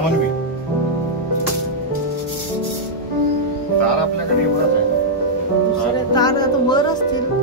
म्हणवी तार आपल्याकडे एवढाच आहे. दुसरे तार आता वर असतील.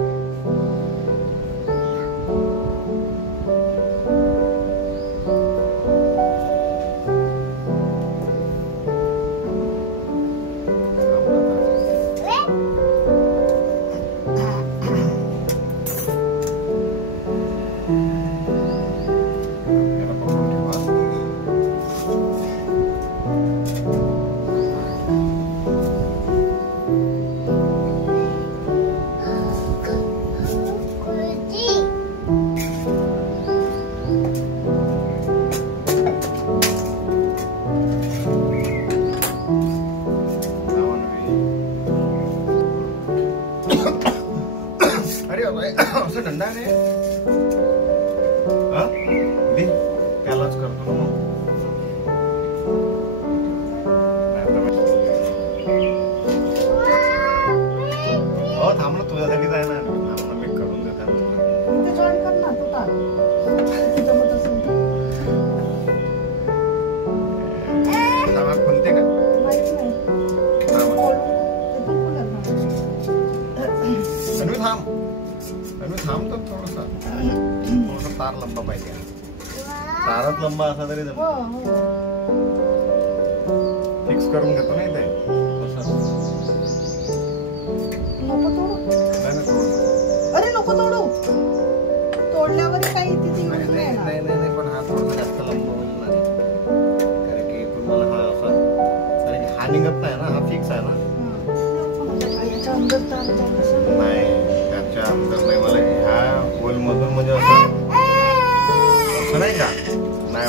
असं डंडा नाही दे त्यालाच करतो ना हो थांब ना तुझ्यासाठीच आहे ना थांब ना मी करून देते जॉईन कर ना तू तार जमत असेल कोणते का माहिती नाही थांब थांब तर थोडसा तार लंबा पाहिजे तारच लंबा असा तरी फिक्स करून घेतो ना इथे अरे नको तोडू तोडल्यावर काही तिथे नाही पण हा थोडासा जास्त लंबा होईल ना कारण की तुम्हाला हा असा कारण की हा निघत नाही ना हा फिक्स आहे ना नाही त्याच्या अंदर नाही मला ह्या होल मधून म्हणजे असं नाही का नाही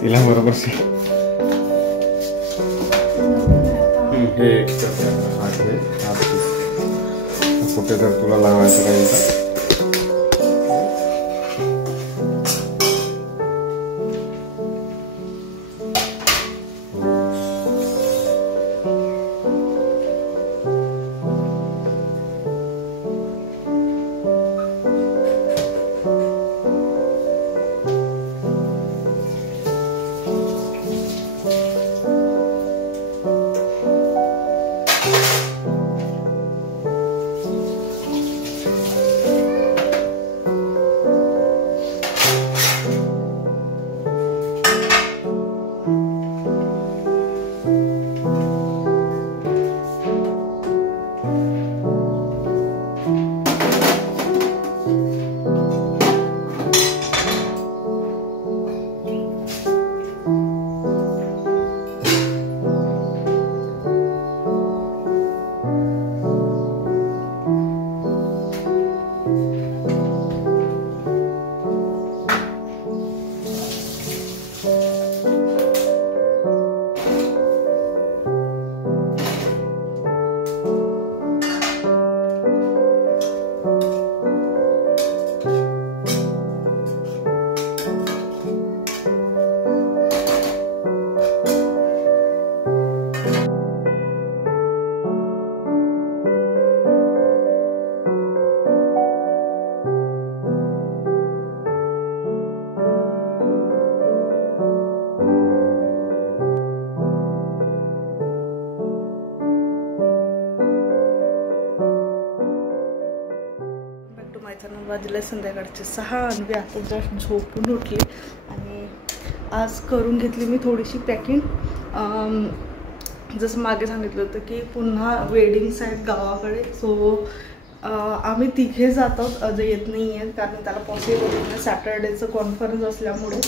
तिला बरोबर हे कुठे जर तुला लावायचं काही वाजले संध्याकाळचे 6 आणि आता जस्ट झोपून उठली आणि आज करून घेतली मी थोडीशी पॅकिंग. जसं मागे सांगितलं होतं की पुन्हा वेडिंग्स आहेत गावाकडे, सो आम्ही तिघे जात आहोत. अजय येत नाही आहे कारण त्याला पॉसिबल होत नाही सॅटर्डेचं कॉन्फरन्स असल्यामुळे.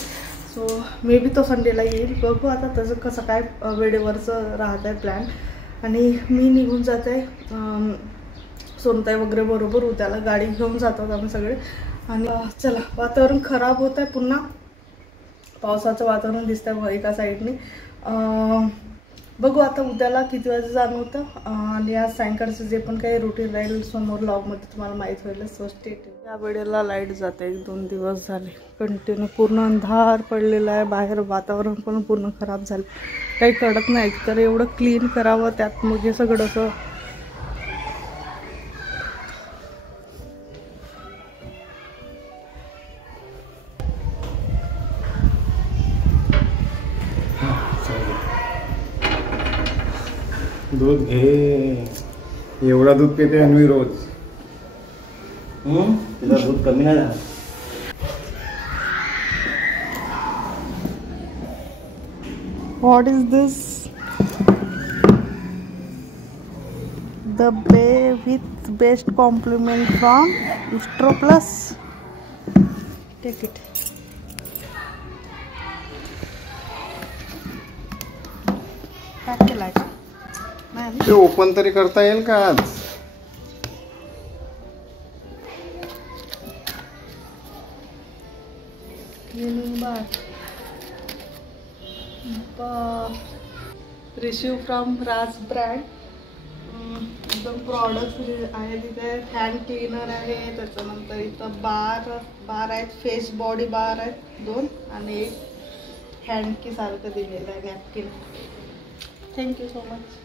सो मे बी तो संडेला येईल. बघू आता तसं कसं काय वेळेवरचं राहत आहे प्लॅन. आणि मी निघून जाते सोनताई वगैरे बरोबर उद्याला गाडी घेऊन जातात आम्ही सगळे. आणि चला, वातावरण खराब होत आहे, पुन्हा पावसाचं वातावरण दिसतं एका साईडने. बघू आता उद्याला किती वाजता जाणं होतं. आणि आज सायंकाळचं जे पण काही रुटीन राहील समोर व्लॉगमध्ये तुम्हाला माहीत होईल. So stay tuned. या वेळेला लाईट जाते, 1-2 दिवस झाले कंटिन्यू. पूर्ण अंधार पडलेला आहे बाहेर, वातावरण पण पूर्ण खराब झालं, काही कळत नाही. तर एवढं क्लीन करावं, त्यात मग हे सगळं असं दूध घे. एवढा दूध पिते अन्वी रोज. तुला दूध कमी नाही झालं. What is this? The bay with best compliment from Istro Plus. Take it. Pack केलाय का? नाही. ते ओपन तरी करता येईल का आज? Cleaning bar. Receive from Raj brand. एकदम प्रॉडक्ट आहे तिथे. हँड क्लीनर आहे, त्याच्यानंतर इथं बार आहेत, फेस बॉडी बार आहेत 2, आणि एक हँडकी सारखं दिलेलं आहे नॅपकिन. Thank you so much.